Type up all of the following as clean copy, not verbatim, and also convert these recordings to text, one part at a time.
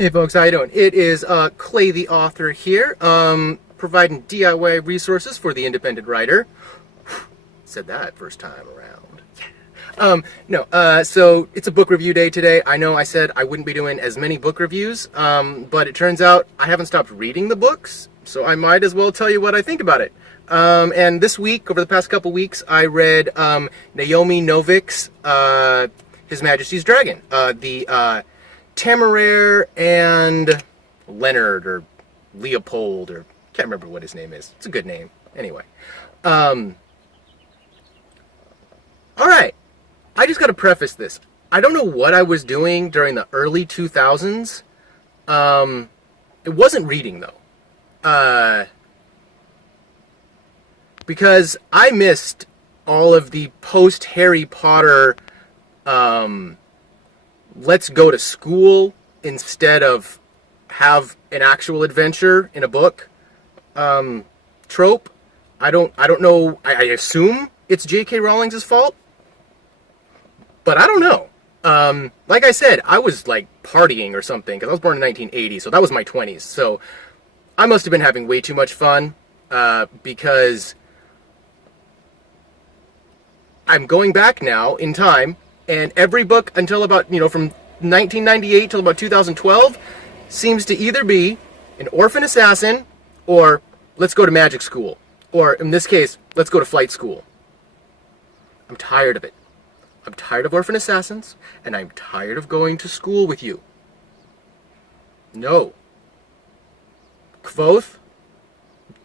Hey folks, how you doing? It is Clay the Author here, providing DIY resources for the independent writer. Said that first time around. So it's a book review day today. I know I said I wouldn't be doing as many book reviews, but it turns out I haven't stopped reading the books, so I might as well tell you what I think about it. And this week, over the past couple weeks, I read Naomi Novik's His Majesty's Dragon, the Temeraire and Leonard or Leopold, or can't remember what his name is. It's a good name. Anyway. Alright. I just gotta preface this. I don't know what I was doing during the early 2000s. It wasn't reading, though. Because I missed all of the post-Harry Potter, let's go to school instead of have an actual adventure in a book trope. I don't know. I assume it's J.K. Rowling's fault, but I don't know. Like I said, I was like partying or something because I was born in 1980, so that was my 20s. So I must have been having way too much fun because I'm going back now in time. And every book until about, from 1998 till about 2012 seems to either be an orphan assassin or let's go to magic school. Or in this case, let's go to flight school. I'm tired of it. I'm tired of orphan assassins, and I'm tired of going to school with you. No. Kvothe,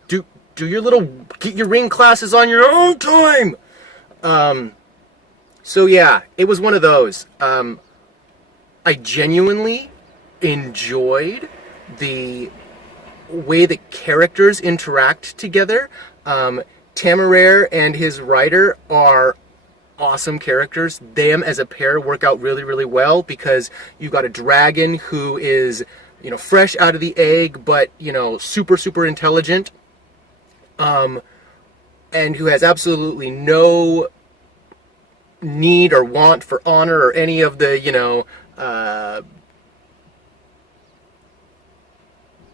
do your little, get your ring classes on your own time. So yeah, it was one of those. I genuinely enjoyed the way that characters interact together. Temeraire and his writer are awesome characters. Them as a pair work out really, really well because you've got a dragon who is, fresh out of the egg, but, super, super intelligent. And who has absolutely no need or want for honor or any of the,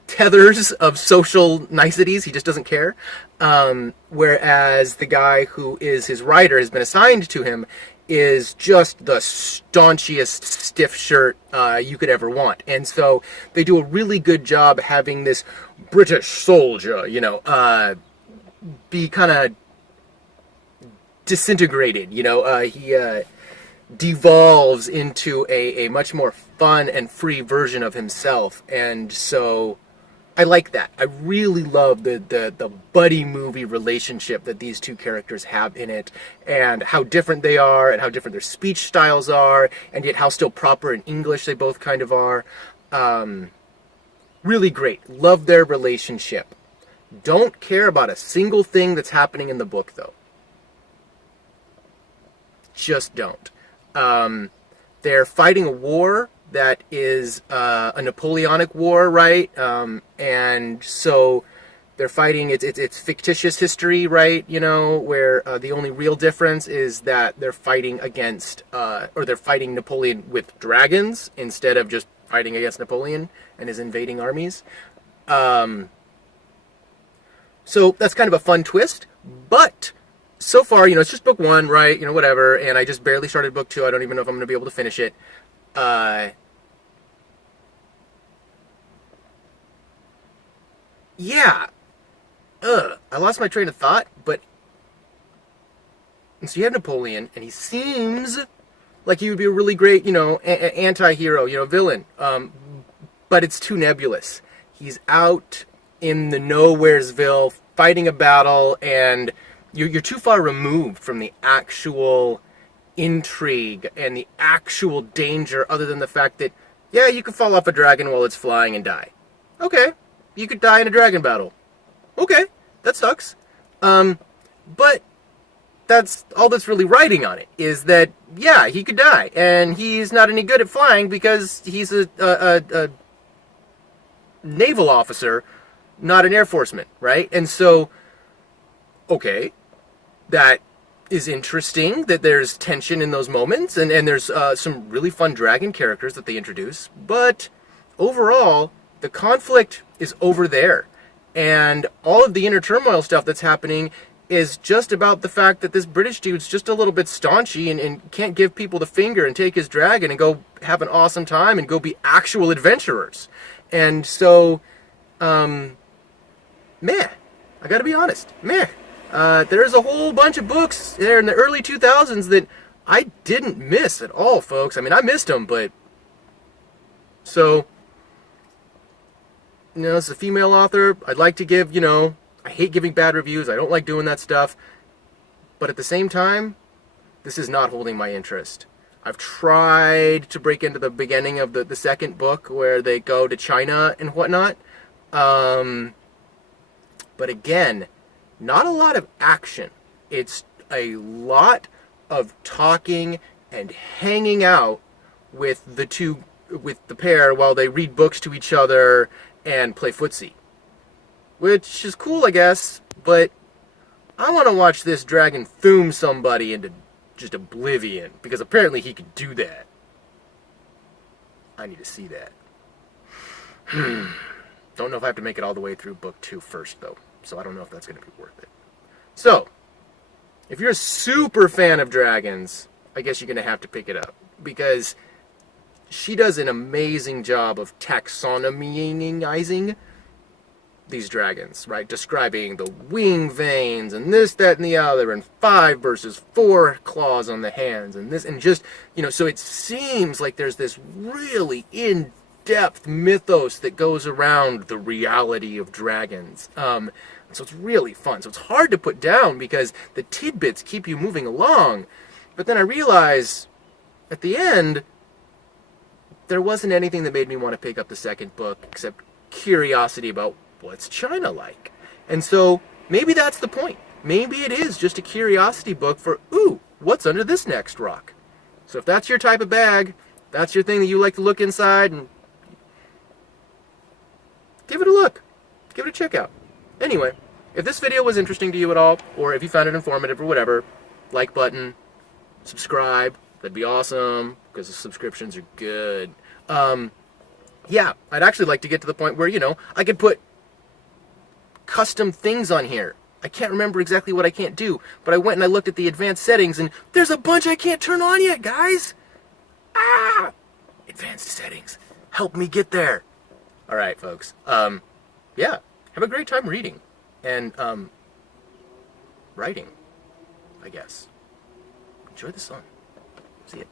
tethers of social niceties. He just doesn't care. Whereas the guy who is his writer, has been assigned to him, is just the staunchiest stiff shirt you could ever want. And so they do a really good job having this British soldier, be kind of disintegrated. He devolves into a much more fun and free version of himself, and so I like that. I really love the buddy movie relationship that these two characters have in it, and how different they are, and how different their speech styles are, and yet how still proper in English they both kind of are. Really great. Love their relationship. Don't care about a single thing that's happening in the book, though. Just don't. They're fighting a war that is a Napoleonic war, right? And so they're fighting, it's fictitious history, right? Where the only real difference is that they're fighting against, or they're fighting Napoleon with dragons instead of just fighting against Napoleon and his invading armies. So that's kind of a fun twist, but so far, it's just book one, right? Whatever. And I just barely started book two. I don't even know if I'm going to be able to finish it. Yeah. I lost my train of thought, but and so you have Napoleon, and he seems like he would be a really great, anti-hero, villain. But it's too nebulous. He's out in the Nowheresville fighting a battle, and you're too far removed from the actual intrigue and the actual danger, other than the fact that, yeah, you could fall off a dragon while it's flying and die. Okay, you could die in a dragon battle. Okay, that sucks. But that's all that's really writing on it, is that, yeah, he could die, and he's not any good at flying because he's a naval officer, not an Air Forceman, right? And so, okay, that is interesting that there's tension in those moments, and there's some really fun dragon characters that they introduce, but overall, the conflict is over there. And all of the inner turmoil stuff that's happening is just about the fact that this British dude's just a little bit staunchy and can't give people the finger and take his dragon and go have an awesome time and go be actual adventurers. And so, meh. I gotta be honest. Meh. There's a whole bunch of books there in the early 2000s that I didn't miss at all, folks. I mean, I missed them, but... So, you know, as a female author, I'd like to give, you know... I hate giving bad reviews. I don't like doing that stuff. But at the same time, this is not holding my interest. I've tried to break into the beginning of the second book where they go to China and whatnot. But again, not a lot of action. It's a lot of talking and hanging out with the pair while they read books to each other and play footsie. Which is cool, I guess, but I want to watch this dragon thoom somebody into just oblivion, because apparently he could do that. I need to see that. Don't know if I have to make it all the way through book 2 first, though, so I don't know if that's going to be worth it. So, if you're a super fan of dragons, I guess you're going to have to pick it up, because she does an amazing job of taxonomizing these dragons, right? Describing the wing veins and this, that, and the other, and 5 versus 4 claws on the hands, and this, and just, you know, so it seems like there's this really in-depth mythos that goes around the reality of dragons. So it's really fun. So it's hard to put down because the tidbits keep you moving along. But then I realize at the end, there wasn't anything that made me want to pick up the second book except curiosity about what's China like? And so maybe that's the point. Maybe it is just a curiosity book for, ooh, what's under this next rock? So if that's your type of bag, that's your thing that you like to look inside, and give it a look. Give it a check out. Anyway, if this video was interesting to you at all, or if you found it informative or whatever, like button, subscribe. That'd be awesome, because the subscriptions are good. Yeah, I'd actually like to get to the point where, you know, I could put custom things on here. I can't remember exactly what I can't do, but I went and I looked at the advanced settings, and there's a bunch I can't turn on yet, guys. Advanced settings. Help me get there. All right, folks. Yeah, have a great time reading and writing, I guess. Enjoy the sun. See ya.